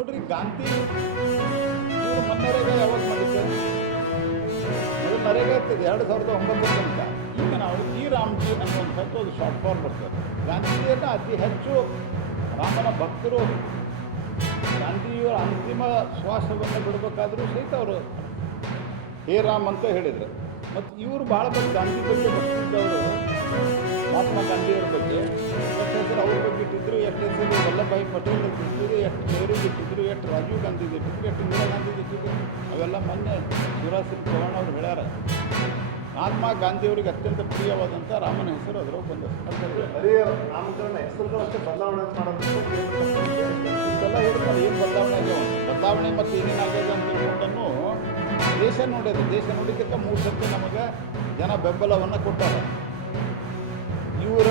ನೋಡ್ರಿ ಗಾಂಧಿ ಇವರು ಮನ್ನರೇಗಾ ಯಾವಾಗ ಮಾಡಿದ್ದಾರೆ? ಅದು ನರೇಗಾ ಇರ್ತದೆ 2009 ತನಕ. ಈಗ ನಾವು ಈ ರಾಮ್ಜಿ ಅನ್ನುವಂಥದ್ದು ಅದು ಶಾರ್ಟ್ ಫಾರ್ಮ್ ಬರ್ತದೆ. ಗಾಂಧೀಜಿಯನ್ನು ಅತಿ ಹೆಚ್ಚು ರಾಮನ ಭಕ್ತರು ಗಾಂಧಿಯವರ ಅಂತಿಮ ಶ್ವಾಸವನ್ನು ಬಿಡಬೇಕಾದ್ರೂ ಸಹಿತ ಅವರು ಹೇ ರಾಮ್ ಅಂತ ಹೇಳಿದರು. ಮತ್ತು ಇವರು ಭಾಳ ಮಂದಿ ಗಾಂಧಿ ಬಗ್ಗೆ ಬರ್ತಿದ್ದವರು, ಮಹಾತ್ಮ ಗಾಂಧಿಯವರ ಬಗ್ಗೆ ಎಷ್ಟು ಹೆಸರು ಅವ್ರ ಬಗ್ಗೆ ಇಟ್ಟಿದ್ರು, ಎಷ್ಟು ಹೆಸರು ವಲ್ಲಭಭಾಯಿ ಪಟೇಲ್ ಇಟ್ಟಿದ್ರು, ಎಷ್ಟು ನೆಹರು ಇಟ್ಟಿದ್ರು, ಎಷ್ಟು ರಾಜೀವ್ ಗಾಂಧಿ ಇಟ್ಟಿದ್ರು, ಎಷ್ಟು ಇಂದಿರಾ ಗಾಂಧಿ ಇಟ್ಟಿದ್ರು. ಅವೆಲ್ಲ ಮೊನ್ನೆ ಶಿವರಾಜ್ ಸಿಂಗ್ ಚೌಹಾಣ್ ಅವರು ಹೇಳ್ಯಾರ. ಮಹಾತ್ಮ ಗಾಂಧಿಯವರಿಗೆ ಅತ್ಯಂತ ಪ್ರಿಯವಾದಂಥ ರಾಮನ ಹೆಸರು ಅದರೊಳಗೆ ಬಂದದ್ದು. ಬರೀ ನಾಮಕರಣ ಹೆಸರು ಅಷ್ಟೇ ಬದಲಾವಣೆ ಮಾಡೋದು ಇಷ್ಟೆಲ್ಲ ಹೇಳ್ತಾರೆ. ಏನು ಬದಲಾವಣೆ ಆಗ್ಯಾವ, ಬದಲಾವಣೆ ಮತ್ತು ಏನೇನಾಗ್ಯದ ಅಂತ ತಿಳ್ಕೊಂಡನ್ನು ದೇಶ ನೋಡ್ಯದ. ದೇಶ ನೋಡಿದ್ದಕ್ಕೆ 3 ಸರ್ತಿ ನಮಗೆ ಜನ ಬೆಂಬಲವನ್ನು ಕೊಟ್ಟಾರೆ. ಇವರ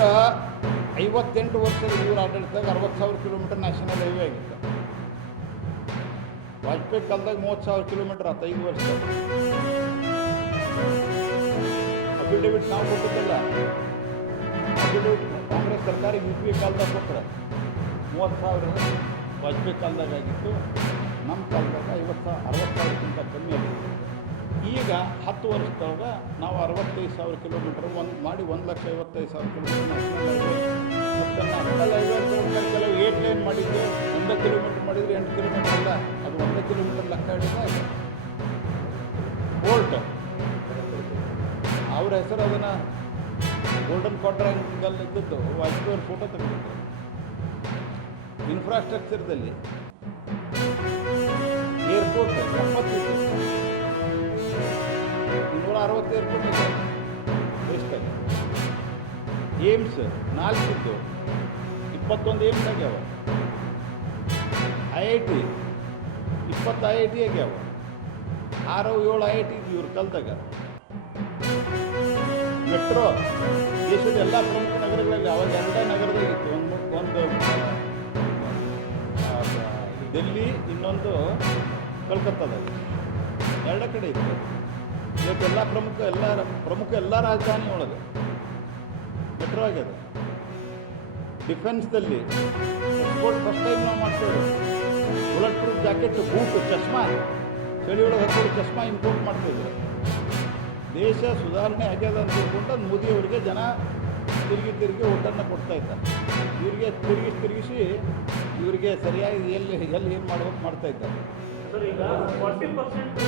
58 ವರ್ಷದ ಇವರ ಆಡಳಿತದಾಗ 60,000 ಕಿಲೋಮೀಟರ್ ನ್ಯಾಷನಲ್ ಹೈವೇ ಆಗಿತ್ತು. ವಾಜಪೇಯಿ ಕಾಲದಾಗ 30,000 ಕಿಲೋಮೀಟರ್ ಆತ 5 ವರ್ಷ. ಅಫಿಡೇವಿಟ್ ನಾವು ಕೊಟ್ಟಿದ್ದಲ್ಲ, ಅಫಿಡೇವಿಟ್ ಕಾಂಗ್ರೆಸ್ ಸರ್ಕಾರ UPA ಕಾಲದಾಗ ಕೊಟ್ಟರೆ 30,000 ವಾಜಪೇಯಿ ಕಾಲದಾಗ ಆಗಿತ್ತು. ನಮ್ಮ ಕಾಲದಾಗ 60,000ಕ್ಕಿಂತ ಕಮ್ಮಿ ಆಗಿತ್ತು. ಈಗ 10 ವರ್ಷದೊಳಗೆ ನಾವು 65,000 ಕಿಲೋಮೀಟರ್ ಮಾಡಿ 1,55,000 ಕಿಲೋಮೀಟರ್ ನ್ಯಾಷನಲ್ ಹೈವೇ. ಮತ್ತು ನ್ಯಾಷನಲ್ ಹೈವೇ ಕೆಲವು 8 ಲೈನ್ ಮಾಡಿದ್ದು 1 ಕಿಲೋಮೀಟರ್ ಮಾಡಿದರೆ 8 ಕಿಲೋಮೀಟರ್ ಅಲ್ಲ, ಅದು 1 ಕಿಲೋಮೀಟರ್ ಲೆಕ್ಕ ಹಿಡಿದಾಗ ಬೋಲ್ಟ್ ಅವ್ರ ಹೆಸರು ಅದನ್ನು ಗೋಲ್ಡನ್ ಕ್ವಾಡ್ರಾಂಗಲ್ ಇದ್ದದ್ದು ವಾಜಪೇಯಿ ಅವ್ರ ಫೋಟೋ ತೆಗೆದಿದ್ದು. ಇನ್ಫ್ರಾಸ್ಟ್ರಕ್ಚರ್ದಲ್ಲಿ ಏರ್ಪೋರ್ಟ್ 70 260 ಏರ್ಪೋರ್ಟ್ ಇದೆ ದೇಶದಲ್ಲಿ. ಏಮ್ಸ್ 4 ಇದ್ದು 21 ಏಮ್ಸ್ ಆಗ್ಯಾವ. IIT 20 IIT ಆಗ್ಯಾವ. 6-7 IIT ಇದ್ದು ಇವ್ರ ಕಲ್ದಾಗ. ಮೆಟ್ರೋ ದೇಶದ ಎಲ್ಲ ಪ್ರಮುಖ ನಗರಗಳಲ್ಲಿ ಅವಾಗ 2 ನಗರದಾಗಿತ್ತು. ಒಂದು ಡೆಲ್ಲಿ, ಇನ್ನೊಂದು ಕಲ್ಕತ್ತಾದಾಗ. 2 ಕಡೆ ಇತ್ತು. ಇವತ್ತೆಲ್ಲ ಪ್ರಮುಖ ಎಲ್ಲ ರಾಜಧಾನಿ ಒಳಗೆ ಮೆಟ್ರೋ ಆಗ್ಯದ. ಡಿಫೆನ್ಸ್ದಲ್ಲಿ ಎಕ್ಸ್ಪೋರ್ಟ್ ಫಸ್ಟ್ ಟೈಮ್ ನಾವು ಮಾಡ್ತೇವೆ. ಬುಲೆಟ್ ಪ್ರೂಫ್ ಜಾಕೆಟ್, ಬೂಟ್, ಚಶ್ಮಾ, ಚಳಿ ಒಳಗೆ ಹಾಕೊಂಡು ಚಶ್ಮಾ ಇಂಪೋರ್ಟ್ ಮಾಡ್ತಿದ್ರು. ದೇಶ ಸುಧಾರಣೆ ಆಗ್ಯದ ಅಂತ ತಿಳ್ಕೊಂಡು ಮೋದಿಯವರಿಗೆ ಜನ ತಿರುಗಿ ಓಟನ್ನು ಕೊಡ್ತಾ ಇದ್ದಾರೆ. ಇವರಿಗೆ ತಿರುಗಿಸಿ ಇವರಿಗೆ ಸರಿಯಾಗಿ ಎಲ್ಲಿ ಏನು ಮಾಡ್ಬೇಕು ಮಾಡ್ತಾ ಇದ್ದಾರೆ. ಸರ್, ಈಗ 40%